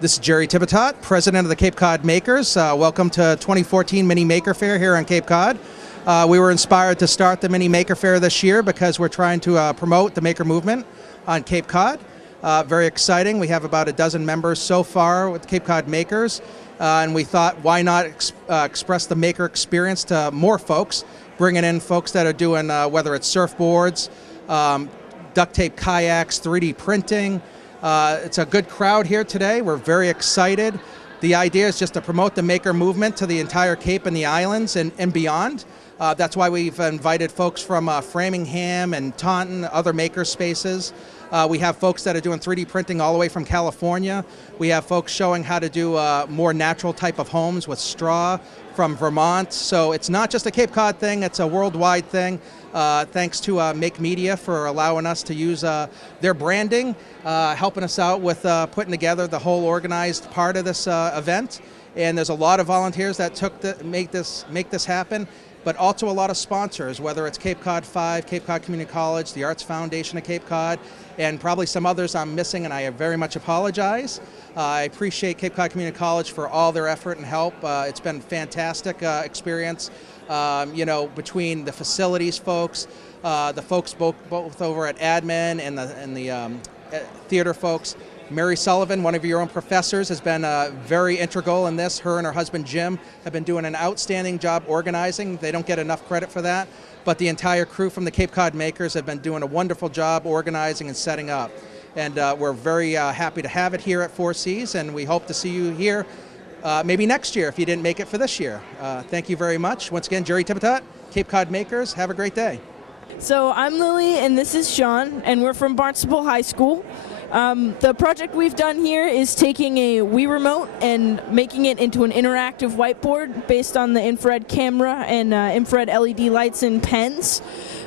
This is Jerry Tibitot, president of the Cape Cod Makers. Welcome to 2014 Mini Maker Faire here on Cape Cod. We were inspired to start the Mini Maker Faire this year because we're trying to promote the maker movement on Cape Cod. Very exciting. We have about a dozen members so far with Cape Cod Makers, and we thought, why not express the maker experience to more folks, bringing in folks that are doing, whether it's surfboards, duct tape kayaks, 3D printing. It's a good crowd here today. We're very excited. The idea is just to promote the maker movement to the entire Cape and the islands and beyond. That's why we've invited folks from Framingham and Taunton, other maker spaces. We have folks that are doing 3D printing all the way from California. We have folks showing how to do more natural type of homes with straw from Vermont. So it's not just a Cape Cod thing, it's a worldwide thing. Thanks to Make Media for allowing us to use their branding, helping us out with putting together the whole organized part of this event. And there's a lot of volunteers that took to make this happen, but also a lot of sponsors, whether it's Cape Cod 5, Cape Cod Community College, the Arts Foundation of Cape Cod, and probably some others I'm missing, and I very much apologize. I appreciate Cape Cod Community College for all their effort and help. It's been a fantastic experience, between the facilities folks, the folks both over at admin and the theater folks. Mary Sullivan, one of your own professors, has been very integral in this. Her and her husband Jim have been doing an outstanding job organizing. They don't get enough credit for that, but the entire crew from the Cape Cod Makers have been doing a wonderful job organizing and setting up. And we're very happy to have it here at Four Seas, and we hope to see you here maybe next year if you didn't make it for this year. Thank you very much. Once again, Jerry Tibitot, Cape Cod Makers. Have a great day. So I'm Lily, and this is Sean, and we're from Barnstable High School. The project we've done here is taking a Wii remote and making it into an interactive whiteboard based on the infrared camera and infrared LED lights and pens.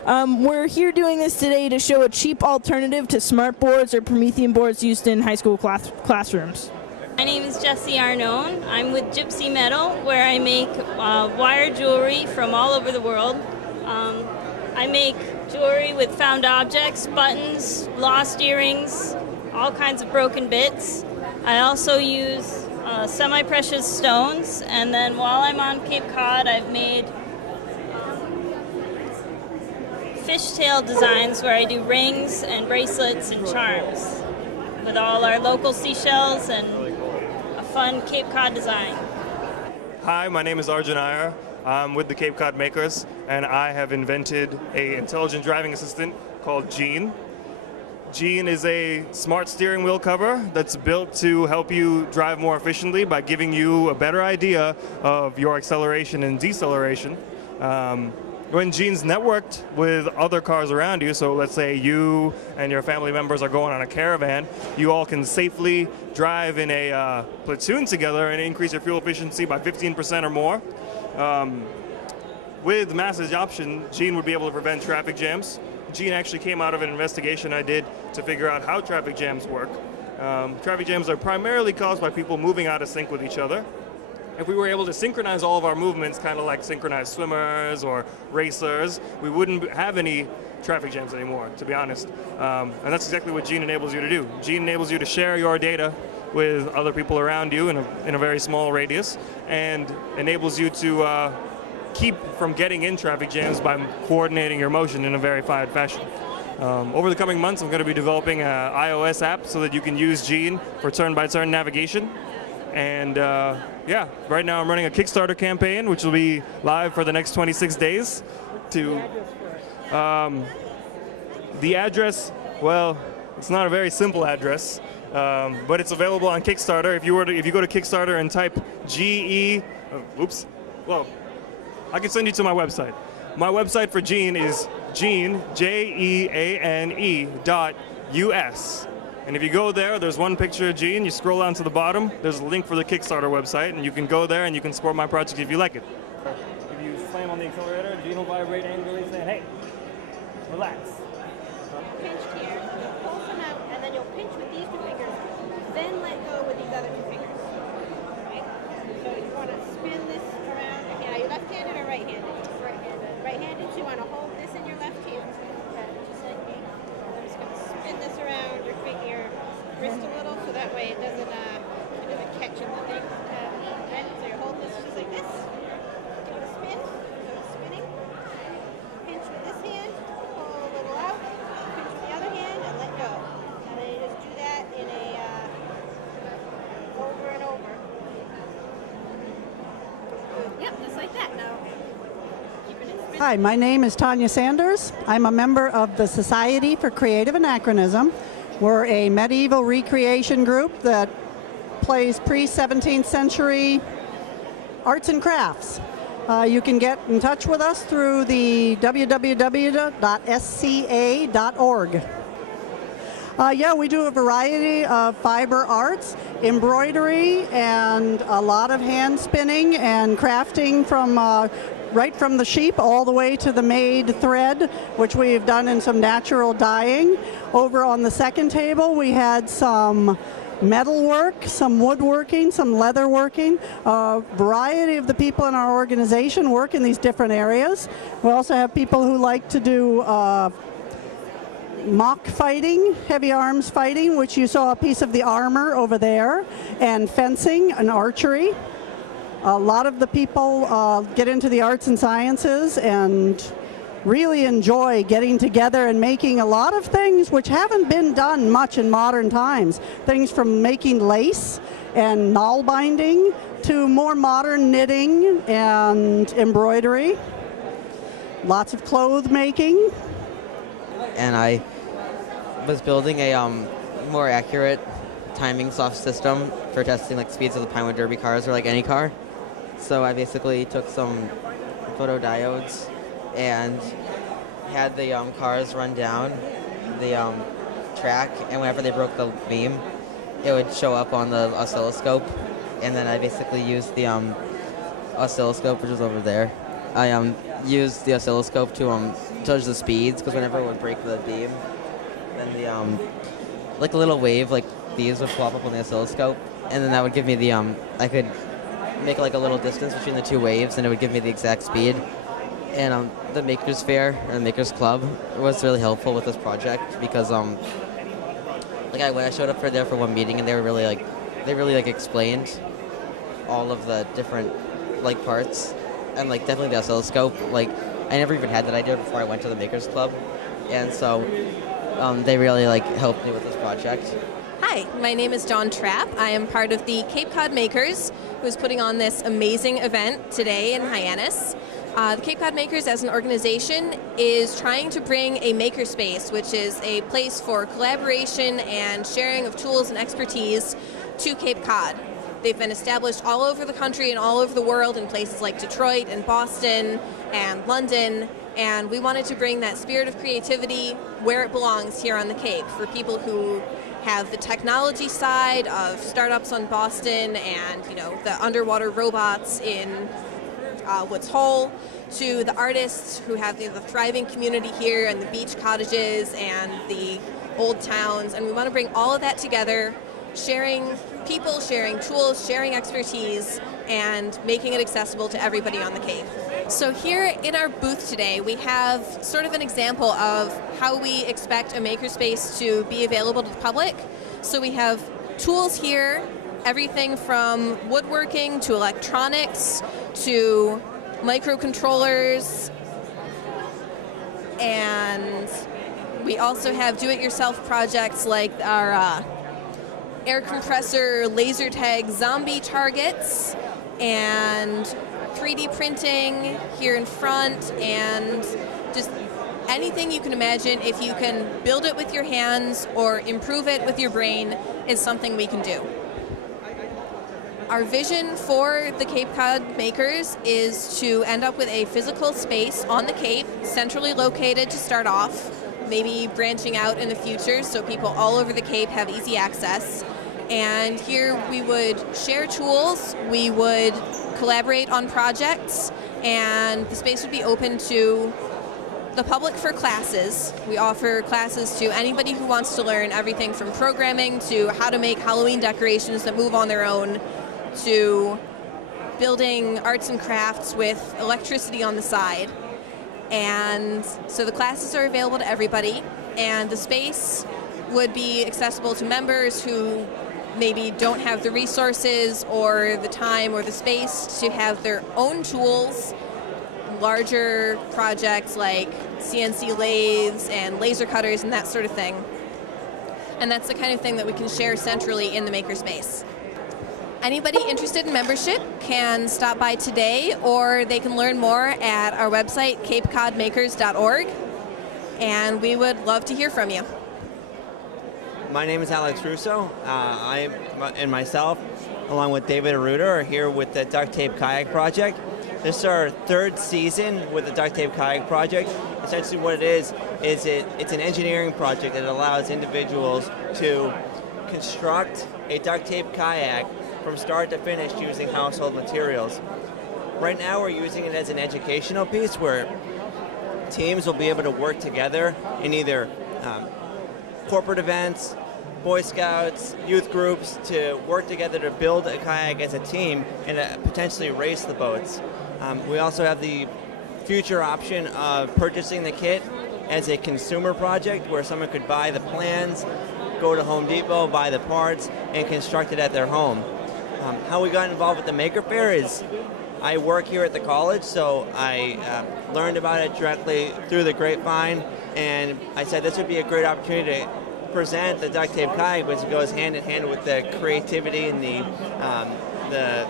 We're here doing this today to show a cheap alternative to smart boards or Promethean boards used in high school classrooms. My name is Jessie Arnone. I'm with Gypsy Metal, where I make wire jewelry from all over the world. I make jewelry with found objects, buttons, lost earrings, all kinds of broken bits. I also use semi-precious stones, and then while I'm on Cape Cod, I've made fishtail designs where I do rings and bracelets and charms with all our local seashells and a fun Cape Cod design. Hi, my name is Arjun Iyer. I'm with the Cape Cod Makers, and I have invented an intelligent driving assistant called Gene. Gene is a smart steering wheel cover that's built to help you drive more efficiently by giving you a better idea of your acceleration and deceleration. When Gene's networked with other cars around you, so let's say you and your family members are going on a caravan, you all can safely drive in a platoon together and increase your fuel efficiency by 15% or more. With the message option, Gene would be able to prevent traffic jams. Gene actually came out of an investigation I did to figure out how traffic jams work. Traffic jams are primarily caused by people moving out of sync with each other. If we were able to synchronize all of our movements, kind of like synchronized swimmers or racers, we wouldn't have any traffic jams anymore, to be honest. And that's exactly what Gene enables you to do. Gene enables you to share your data with other people around you in a very small radius, and enables you to keep from getting in traffic jams by coordinating your motion in a verified fashion. Over the coming months, I'm going to be developing an iOS app so that you can use Gene for turn-by-turn navigation. And yeah, right now I'm running a Kickstarter campaign, which will be live for the next 26 days. The address, well, it's not a very simple address, but it's available on Kickstarter. If you go to Kickstarter and type I can send you to my website. My website for Gene is Jeane, JEANE.US. And if you go there, there's one picture of Gene. You scroll down to the bottom, there's a link for the Kickstarter website, and you can go there and you can support my project if you like it. If you slam on the accelerator, Gene will vibrate angrily saying, hey, relax. Pinch here, you'll pull some out, and then you'll pinch with these two fingers, then let go with these other two fingers. Okay? So you want to spin this around. Okay, are you left-handed or right-handed? Right-handed. Right-handed, so you want to hold this in your left hand. Okay, just like me. I'm just going to spin this around your wrist a little, so that way it doesn't pinching the thing. And so you hold this just like this. Give it a spin. So it's spinning. Pinch with this hand, pull a little out. Pinch with the other hand and let go. And then you just do that in a over and over. Yep, just like that. Now, keeping it spinning. Hi, my name is Tanya Sanders. I'm a member of the Society for Creative Anachronism. We're a medieval recreation group that plays pre-17th century arts and crafts. You can get in touch with us through the www.sca.org. Yeah, we do a variety of fiber arts, embroidery, and a lot of hand spinning and crafting from right from the sheep all the way to the made thread, which we've done in some natural dyeing. Over on the second table, we had some metal work, some woodworking, some leather working. A variety of the people in our organization work in these different areas. We also have people who like to do mock fighting, heavy arms fighting, which you saw a piece of the armor over there, and fencing and archery. A lot of the people get into the arts and sciences and really enjoy getting together and making a lot of things which haven't been done much in modern times. Things from making lace and knoll binding to more modern knitting and embroidery. Lots of clothes making. And I was building a more accurate timing soft system for testing like speeds of the Pinewood Derby cars or like any car. So I basically took some photodiodes and had the cars run down the track, and whenever they broke the beam, it would show up on the oscilloscope. And then I basically used the oscilloscope, which was over there. I used the oscilloscope to judge the speeds, because whenever it would break the beam, then the like a little wave like these would pop up on the oscilloscope, and then that would give me the I could make like a little distance between the two waves, and it would give me the exact speed. And the Makers Faire or the Makers Club was really helpful with this project, because like when I showed up for one meeting, and they really explained all of the different like parts, and like definitely the oscilloscope. Like I never even had that idea before I went to the Makers Club, and so they really like helped me with this project. Hi, my name is Dawn Trapp. I am part of the Cape Cod Makers, who's putting on this amazing event today in Hyannis. The Cape Cod Makers as an organization is trying to bring a makerspace, which is a place for collaboration and sharing of tools and expertise, to Cape Cod. They've been established all over the country and all over the world in places like Detroit and Boston and London, and we wanted to bring that spirit of creativity where it belongs here on the Cape, for people who have the technology side of startups on Boston and the underwater robots in Woods Hole, to the artists who have the thriving community here and the beach cottages and the old towns. And we want to bring all of that together, sharing people, sharing tools, sharing expertise, and making it accessible to everybody on the Cape. So here in our booth today, we have sort of an example of how we expect a makerspace to be available to the public. So we have tools here, everything from woodworking to electronics to microcontrollers, and we also have do-it-yourself projects like our air compressor laser tag zombie targets, and 3D printing here in front, and just anything you can imagine. If you can build it with your hands or improve it with your brain, is something we can do. Our vision for the Cape Cod Makers is to end up with a physical space on the Cape, centrally located to start off, maybe branching out in the future so people all over the Cape have easy access. And here we would share tools, we would collaborate on projects, and the space would be open to the public for classes. We offer classes to anybody who wants to learn everything from programming to how to make Halloween decorations that move on their own, to building arts and crafts with electricity on the side. And so the classes are available to everybody, and the space would be accessible to members who maybe don't have the resources or the time or the space to have their own tools, larger projects like CNC lathes and laser cutters and that sort of thing. And that's the kind of thing that we can share centrally in the makerspace. Anybody interested in membership can stop by today, or they can learn more at our website, capecodmakers.org, and we would love to hear from you. My name is Alex Russo. I and myself, along with David Aruda, are here with the Duct Tape Kayak Project. This is our third season with the Duct Tape Kayak Project. Essentially what it is it's an engineering project that allows individuals to construct a duct tape kayak from start to finish using household materials. Right now we're using it as an educational piece where teams will be able to work together in either corporate events, Boy Scouts, youth groups, to work together to build a kayak as a team and potentially race the boats. We also have the future option of purchasing the kit as a consumer project where someone could buy the plans, go to Home Depot, buy the parts, and construct it at their home. How we got involved with the Maker Faire is I work here at the college, so I learned about it directly through the grapevine, and I said this would be a great opportunity to present the duct tape kayak, which goes hand in hand with the creativity and the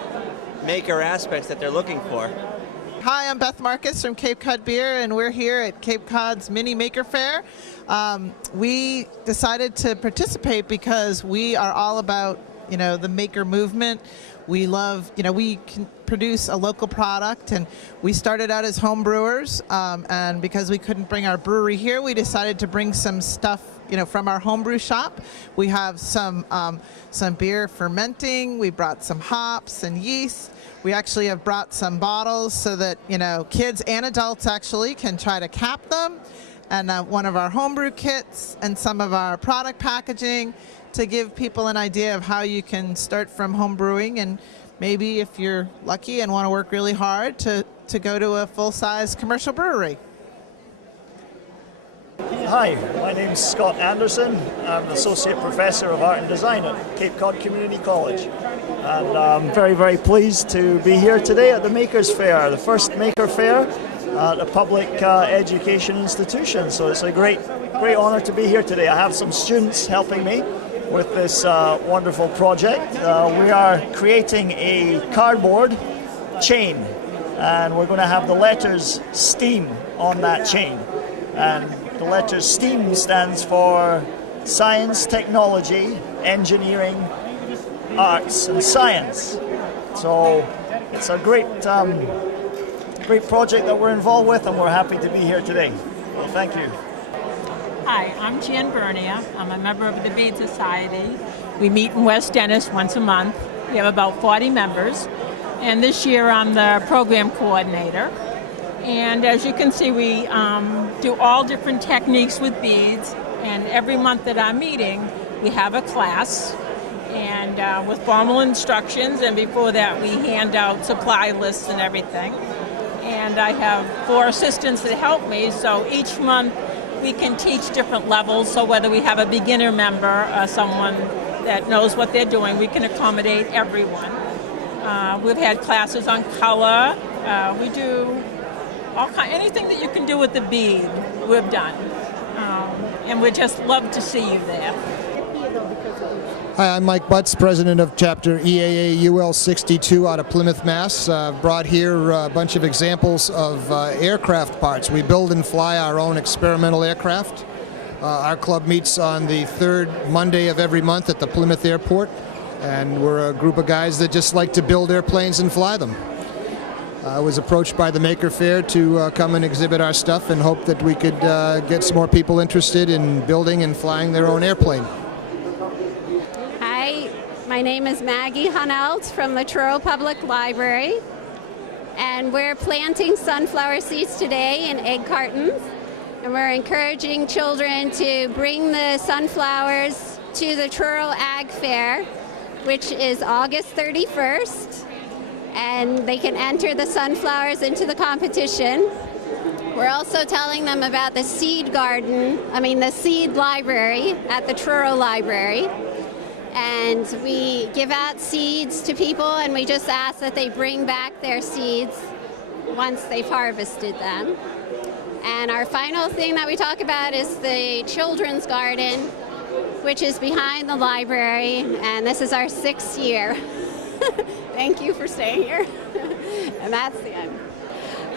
maker aspects that they're looking for. Hi, I'm Beth Marcus from Cape Cod Beer, and we're here at Cape Cod's Mini Maker Faire. We decided to participate because we are all about, the maker movement. We love, we can produce a local product, and we started out as home brewers, and because we couldn't bring our brewery here, we decided to bring some stuff, from our homebrew shop. We have some beer fermenting. We brought some hops and yeast. We actually have brought some bottles so that, kids and adults actually can try to cap them, and one of our homebrew kits and some of our product packaging to give people an idea of how you can start from home brewing, and maybe if you're lucky and want to work really hard to go to a full-size commercial brewery. Hi, my name's Scott Anderson. I'm the Associate Professor of Art and Design at Cape Cod Community College. And I'm very, very pleased to be here today at the Makers Faire, the first Maker Faire at a public education institution. So it's a great honor to be here today. I have some students helping me with this wonderful project. We are creating a cardboard chain, and we're going to have the letters STEAM on that chain. And the letter STEAM stands for Science, Technology, Engineering, Arts and Science. So it's a great project that we're involved with, and we're happy to be here today. Well, thank you. Hi, I'm Jan Bernia. I'm a member of the Bead Society. We meet in West Dennis once a month. We have about 40 members. And this year I'm the program coordinator. And as you can see, we do all different techniques with beads. And every month at our meeting, we have a class and with formal instructions. And before that, we hand out supply lists and everything. And I have 4 assistants that help me. So each month, we can teach different levels, so whether we have a beginner member or someone that knows what they're doing, we can accommodate everyone. We've had classes on color. We do anything that you can do with the bead, we've done. And we just love to see you there. Hi, I'm Mike Butts, president of Chapter EAA UL 62 out of Plymouth, Mass. Brought here a bunch of examples of aircraft parts. We build and fly our own experimental aircraft. Our club meets on the 3rd Monday of every month at the Plymouth Airport, and we're a group of guys that just like to build airplanes and fly them. I was approached by the Maker Faire to come and exhibit our stuff and hope that we could get some more people interested in building and flying their own airplane. My name is Maggie Hunnelt from the Truro Public Library, and we're planting sunflower seeds today in egg cartons, and we're encouraging children to bring the sunflowers to the Truro Ag Fair, which is August 31st, and they can enter the sunflowers into the competition. We're also telling them about the seed library at the Truro Library. And we give out seeds to people, and we just ask that they bring back their seeds once they've harvested them. And our final thing that we talk about is the children's garden, which is behind the library, and this is our 6th year. Thank you for staying here. And that's the end.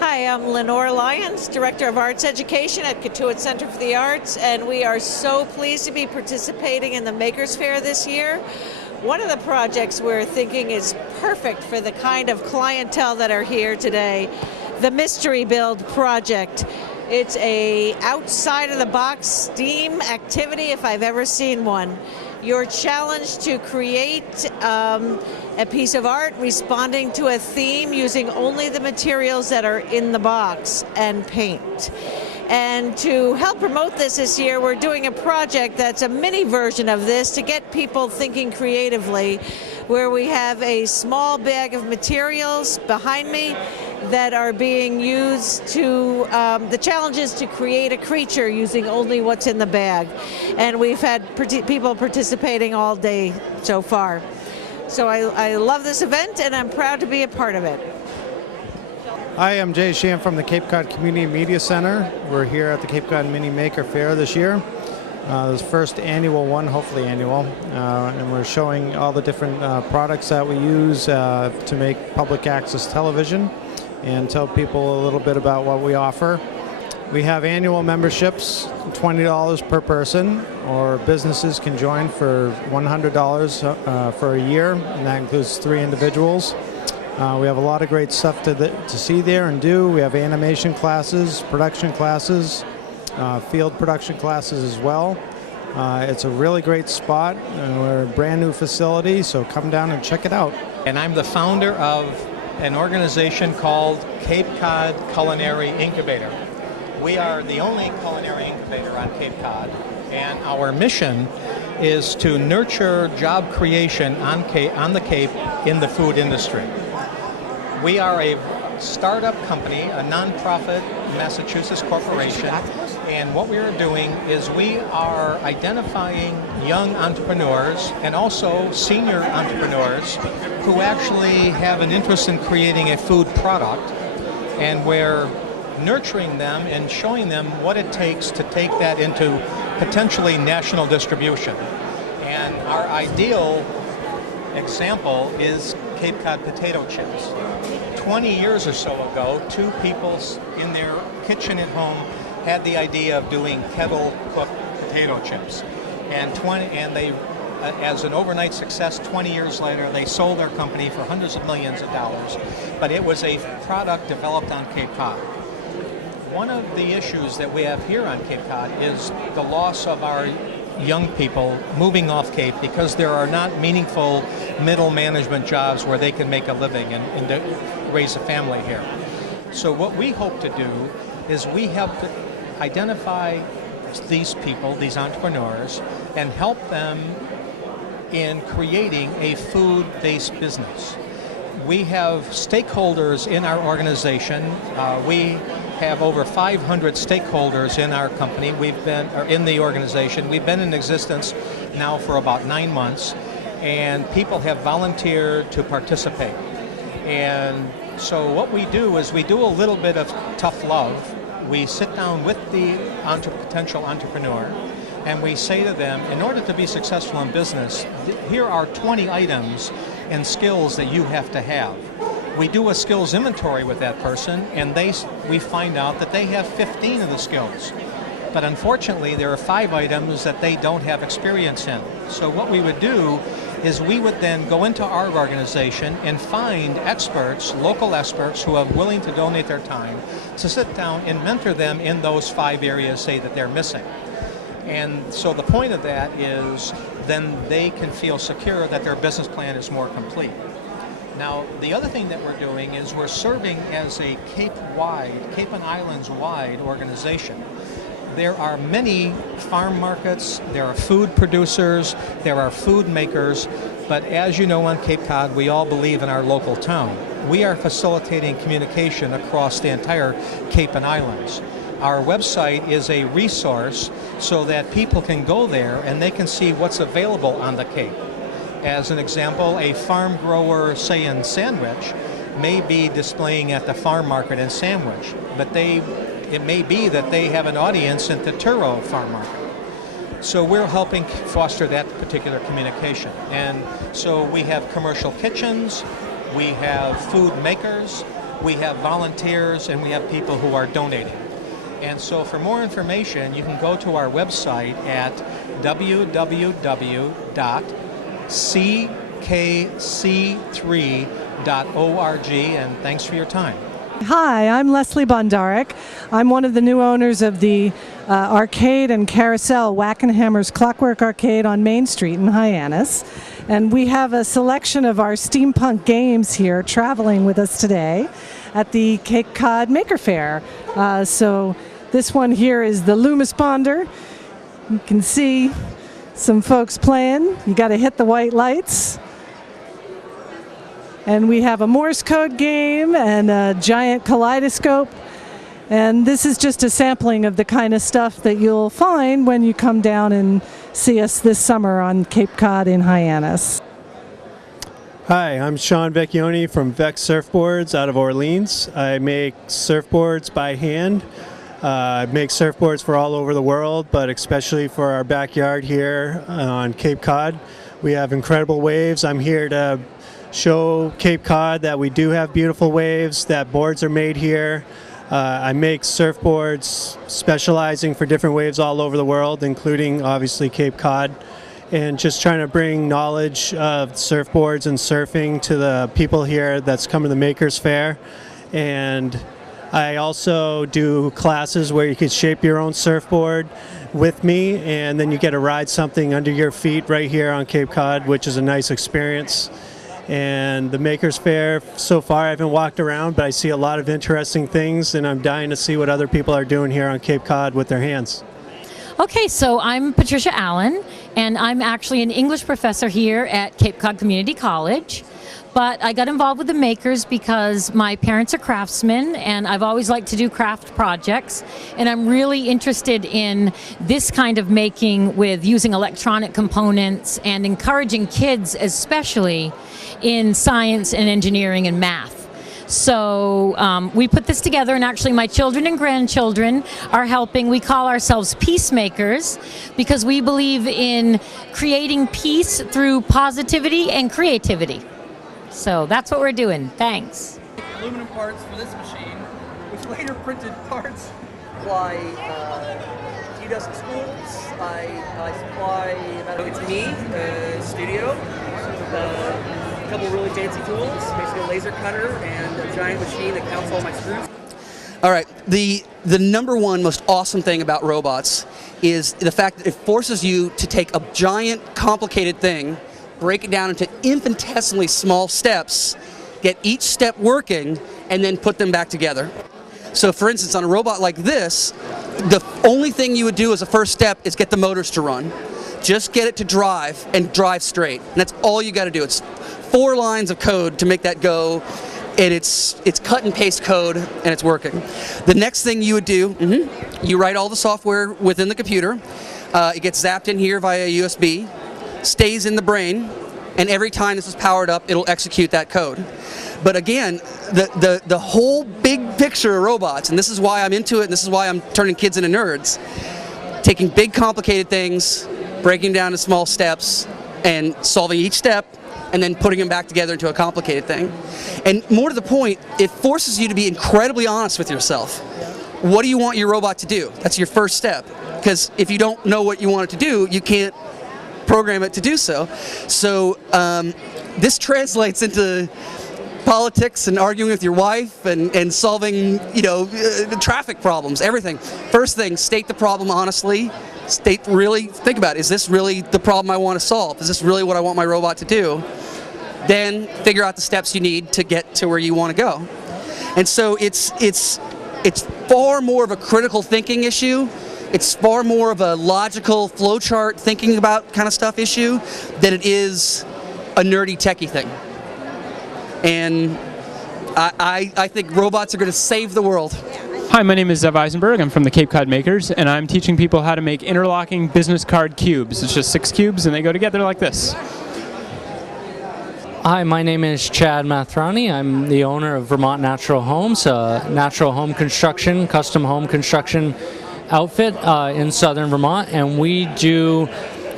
Hi, I'm Lenore Lyons, Director of Arts Education at Cotuit Center for the Arts, and we are so pleased to be participating in the Makers Faire this year. One of the projects we're thinking is perfect for the kind of clientele that are here today, the Mystery Build project. It's a outside-of-the-box STEAM activity if I've ever seen one. You're challenged to create a piece of art responding to a theme using only the materials that are in the box and paint. And to help promote this year, we're doing a project that's a mini version of this to get people thinking creatively, where we have a small bag of materials behind me that are being used to, the challenge is to create a creature using only what's in the bag. And we've had people participating all day so far. So I love this event, and I'm proud to be a part of it. Hi, I'm Jay Sham from the Cape Cod Community Media Center. We're here at the Cape Cod Mini Maker Faire this year. This first annual one, hopefully annual, and we're showing all the different products that we use to make public access television and tell people a little bit about what we offer. We have annual memberships, $20 per person, or businesses can join for $100 for a year, and that includes 3 individuals. We have a lot of great stuff to see there and do. We have animation classes, production classes, field production classes as well. It's a really great spot. We're a brand new facility, so come down and check it out. And I'm the founder of an organization called Cape Cod Culinary Incubator. We are the only culinary incubator on Cape Cod, and our mission is to nurture job creation on the Cape in the food industry. We are a startup company, a nonprofit Massachusetts corporation, and what we are doing is we are identifying young entrepreneurs and also senior entrepreneurs who actually have an interest in creating a food product, and we're nurturing them and showing them what it takes to take that into potentially national distribution. And our ideal example is Cape Cod potato chips. 20 years or so ago, 2 people in their kitchen at home had the idea of doing kettle-cooked potato chips. And they, as an overnight success, 20 years later, they sold their company for hundreds of millions of dollars. But it was a product developed on Cape Cod. One of the issues that we have here on Cape Cod is the loss of our young people moving off Cape because there are not meaningful middle management jobs where they can make a living and raise a family here. So what we hope to do is we help to identify these people, these entrepreneurs, and help them in creating a food-based business. We have stakeholders in our organization. We have over 500 stakeholders in our company. In the organization. We've been in existence now for about 9 months, and people have volunteered to participate. And so what we do is we do a little bit of tough love. We sit down with the potential entrepreneur, and we say to them, in order to be successful in business, here are 20 items and skills that you have to have. We do a skills inventory with that person, and we find out that they have 15 of the skills. But unfortunately, there are 5 items that they don't have experience in. So what we would do is we would then go into our organization and find experts, local experts, who are willing to donate their time to sit down and mentor them in those 5 areas, say, that they're missing. And so the point of that is then they can feel secure that their business plan is more complete. Now, the other thing that we're doing is we're serving as a Cape and Islands-wide organization. There are many farm markets, there are food producers, there are food makers, but as you know, on Cape Cod, we all believe in our local town. We are facilitating communication across the entire Cape and Islands. Our website is a resource so that people can go there and they can see what's available on the Cape. As an example, a farm grower, say in Sandwich, may be displaying at the farm market in Sandwich, but it may be that they have an audience at the Truro farm market. So we're helping foster that particular communication. And so we have commercial kitchens, we have food makers, we have volunteers, and we have people who are donating. And so for more information, you can go to our website at www.ckc3.org, and thanks for your time. Hi, I'm Leslie Bondarek. I'm one of the new owners of the arcade and carousel Wackenhammer's Clockwork Arcade on Main Street in Hyannis. And we have a selection of our steampunk games here traveling with us today at the Cape Cod Maker Faire. So this one here is the Loomis Bonder. You can see some folks playing. You got to hit the white lights. And we have a Morse code game and a giant kaleidoscope. And this is just a sampling of the kind of stuff that you'll find when you come down and see us this summer on Cape Cod in Hyannis. Hi, I'm Sean Vecchione from Vex Surfboards out of Orleans. I make surfboards by hand. I make surfboards for all over the world, but especially for our backyard here on Cape Cod. We have incredible waves. I'm here to show Cape Cod that we do have beautiful waves, that boards are made here. I make surfboards specializing for different waves all over the world, including obviously Cape Cod, and just trying to bring knowledge of surfboards and surfing to the people here that's come to the Makers Faire. And I also do classes where you can shape your own surfboard with me, and then you get to ride something under your feet right here on Cape Cod, which is a nice experience. And the Makers Faire, so far I haven't walked around, but I see a lot of interesting things, and I'm dying to see what other people are doing here on Cape Cod with their hands. Okay, so I'm Patricia Allen, and I'm actually an English professor here at Cape Cod Community College. But I got involved with the Makers because my parents are craftsmen, and I've always liked to do craft projects. And I'm really interested in this kind of making with using electronic components and encouraging kids especially in science and engineering and math. So we put this together, and actually my children and grandchildren are helping. We call ourselves peacemakers because we believe in creating peace through positivity and creativity. So that's what we're doing. Thanks. Aluminum parts for this machine, which later printed parts supply T-Dust schools. I supply, it's me, studio, a couple really fancy tools, basically a laser cutter and a giant machine that counts all my screws. All right, the number one most awesome thing about robots is the fact that it forces you to take a giant, complicated thing, break it down into infinitesimally small steps, get each step working, and then put them back together. So for instance, on a robot like this, the only thing you would do as a first step is get the motors to run. Just get it to drive and drive straight. And that's all you got to do. It's 4 lines of code to make that go, and it's cut and paste code, and it's working. The next thing you would do, you write all the software within the computer. It gets zapped in here via USB. Stays in the brain, and every time this is powered up, it'll execute that code. But again, the whole big picture of robots, and this is why I'm into it, and this is why I'm turning kids into nerds, taking big complicated things, breaking down to small steps, and solving each step, and then putting them back together into a complicated thing. And more to the point, it forces you to be incredibly honest with yourself. What do you want your robot to do? That's your first step. Because if you don't know what you want it to do, you can't program it to do so. So this translates into politics and arguing with your wife and solving, traffic problems, everything. First thing, state the problem honestly. Really think about it. Is this really the problem I want to solve? Is this really what I want my robot to do? Then figure out the steps you need to get to where you want to go. And so it's far more of a critical thinking issue. It's far more of a logical flowchart thinking about kind of stuff issue than it is a nerdy techie thing. And I think robots are going to save the world. Hi, my name is Zev Eisenberg. I'm from the Cape Cod Makers, and I'm teaching people how to make interlocking business card cubes. It's just 6 cubes, and they go together like this. Hi, my name is Chad Mathrani. I'm the owner of Vermont Natural Homes, a natural home construction, custom home construction outfit in southern Vermont, and we do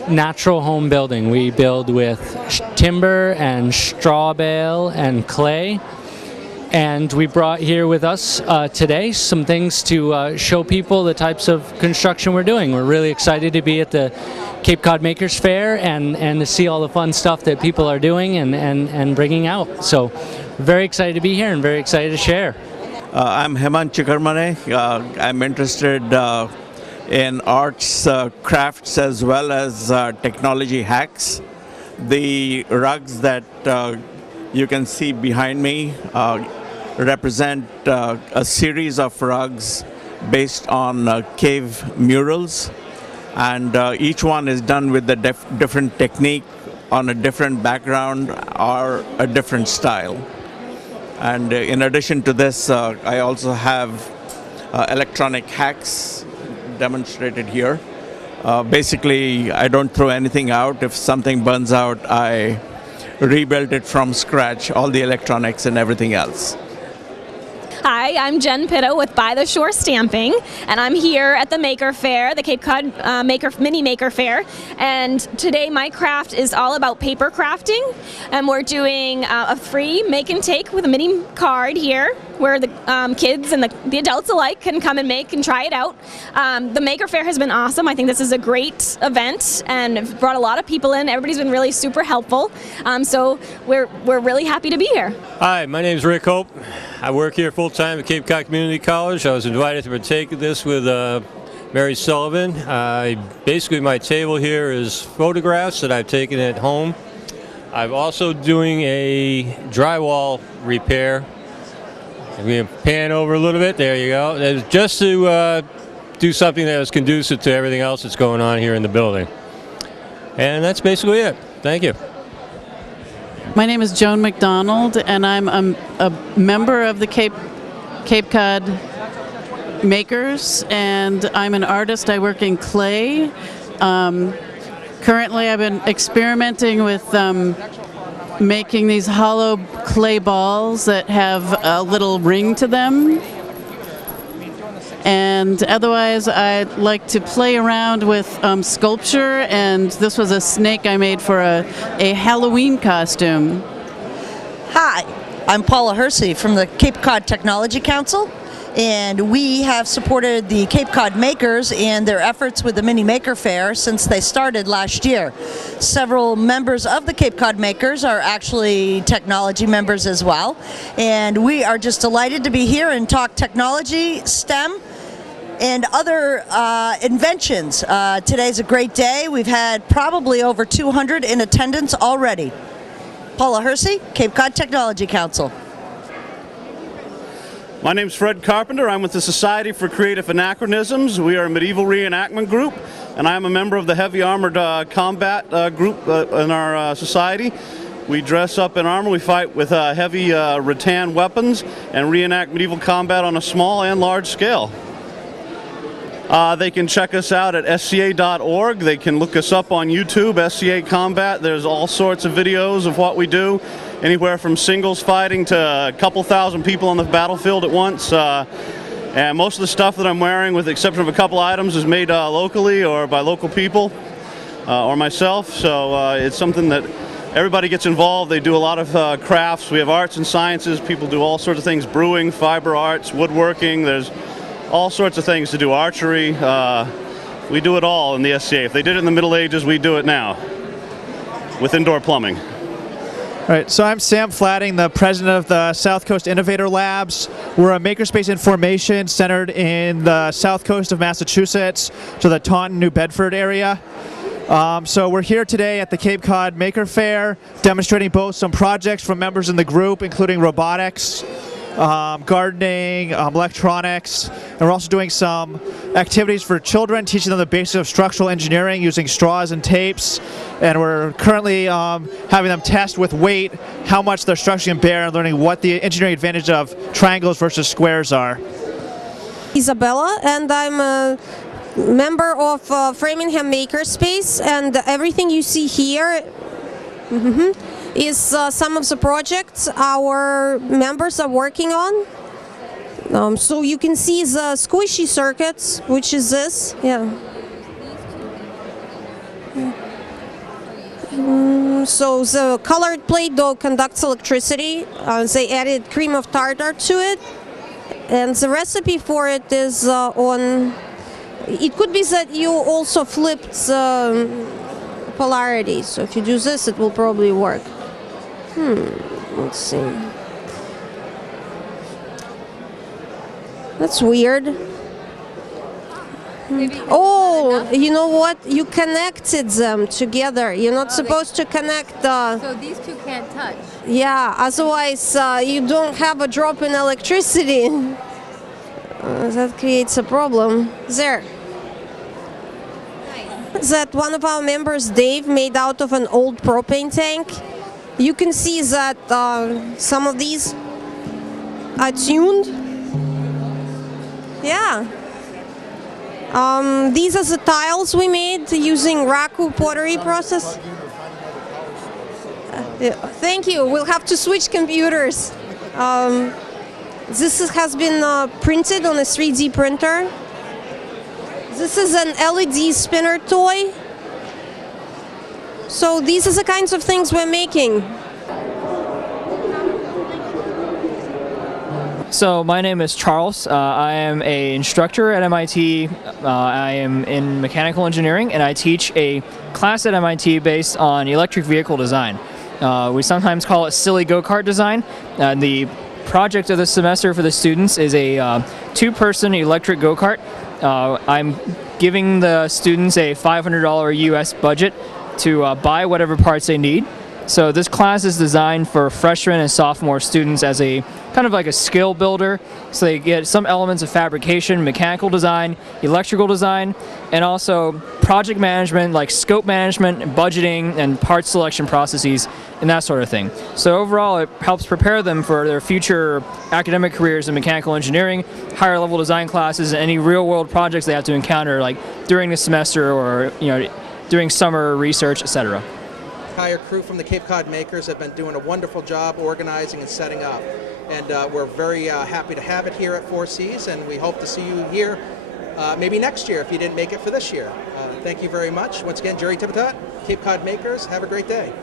natural home building. We build with timber and straw bale and clay. And we brought here with us today some things to show people the types of construction we're doing. We're really excited to be at the Cape Cod Makers Faire and to see all the fun stuff that people are doing and bringing out. So very excited to be here and very excited to share. I'm Hemant Chikarmane. I'm interested in arts, crafts, as well as technology hacks. The rugs that you can see behind me represent a series of rugs based on cave murals, and each one is done with a different technique on a different background or a different style. And in addition to this, I also have electronic hacks demonstrated here. Basically, I don't throw anything out. If something burns out, I rebuild it from scratch, all the electronics and everything else. Hi, I'm Jen Pitto with By the Shore Stamping, and I'm here at the Maker Faire, the Cape Cod Mini Maker Faire. And today my craft is all about paper crafting, and we're doing a free make and take with a mini card here, where the kids and the adults alike can come and make and try it out. The Maker Faire has been awesome. I think this is a great event and brought a lot of people in. Everybody's been really super helpful. So we're really happy to be here. Hi, my name is Rick Hope. I work here full-time at Cape Cod Community College. I was invited to partake of this with Mary Sullivan. Basically, my table here is photographs that I've taken at home. I'm also doing a drywall repair. I'm going to pan over a little bit. There you go. That was just to do something that was conducive to everything else that's going on here in the building. And that's basically it. Thank you. My name is Joan McDonald, and I'm a member of the Cape Cod Makers, and I'm an artist. I work in clay. Currently, I've been experimenting with making these hollow clay balls that have a little ring to them. And otherwise, I like to play around with sculpture, and this was a snake I made for a Halloween costume. Hi, I'm Paula Hersey from the Cape Cod Technology Council, and we have supported the Cape Cod Makers and their efforts with the Mini Maker Faire since they started last year. Several members of the Cape Cod Makers are actually technology members as well, and we are just delighted to be here and talk technology, STEM, and other inventions. Today's a great day. We've had probably over 200 in attendance already. Paula Hersey, Cape Cod Technology Council. My name's Fred Carpenter. I'm with the Society for Creative Anachronisms. We are a medieval reenactment group, and I'm a member of the Heavy Armored Combat group in our society. We dress up in armor, we fight with heavy rattan weapons, and reenact medieval combat on a small and large scale. They can check us out at SCA.org. They can look us up on YouTube, SCA Combat. There's all sorts of videos of what we do, anywhere from singles fighting to a couple thousand people on the battlefield at once. And most of the stuff that I'm wearing, with the exception of a couple items, is made locally or by local people or myself. So it's something that everybody gets involved. They do a lot of crafts. We have arts and sciences. People do all sorts of things, brewing, fiber arts, woodworking. There's all sorts of things to do, archery. We do it all in the SCA. If they did it in the Middle Ages, we do it now with indoor plumbing. All right, so I'm Sam Flatting, the president of the South Coast Innovator Labs. We're a makerspace in formation centered in the south coast of Massachusetts to the Taunton, New Bedford area. So we're here today at the Cape Cod Maker Faire, demonstrating both some projects from members in the group, including robotics, gardening, electronics, and we're also doing some activities for children, teaching them the basics of structural engineering using straws and tapes, and we're currently having them test with weight how much their structure can bear and learning what the engineering advantage of triangles versus squares are. Isabella, and I'm a member of Framingham Makerspace, and everything you see here is some of the projects our members are working on. So you can see the squishy circuits, which is this. Yeah. So the colored plate dough conducts electricity. They added cream of tartar to it, and the recipe for it is on. It could be that you also flipped the polarity. So if you do this, it will probably work. Let's see. That's weird. Oh, you know what? You connected them together. You're not supposed to connect. So these two can't touch. Yeah, otherwise you don't have a drop in electricity. That creates a problem. There. That one of our members, Dave, made out of an old propane tank. You can see that some of these are tuned. Yeah. These are the tiles we made using Raku pottery process. Thank you. We'll have to switch computers. This has been printed on a 3D printer. This is an LED spinner toy. So these are the kinds of things we're making. So my name is Charles. I am an instructor at MIT. I am in mechanical engineering, and I teach a class at MIT based on electric vehicle design. We sometimes call it silly go-kart design. The project of the semester for the students is a two-person electric go-kart. I'm giving the students a $500 US budget to buy whatever parts they need. So this class is designed for freshman and sophomore students as a kind of like a skill builder. So they get some elements of fabrication, mechanical design, electrical design, and also project management like scope management, budgeting, and part selection processes, and that sort of thing. So overall, it helps prepare them for their future academic careers in mechanical engineering, higher level design classes, and any real world projects they have to encounter like during the semester or during summer research, etc. Entire crew from the Cape Cod Makers have been doing a wonderful job organizing and setting up. And we're very happy to have it here at 4Cs, and we hope to see you here maybe next year if you didn't make it for this year. Thank you very much. Once again, Jerry Tipitot, Cape Cod Makers. Have a great day.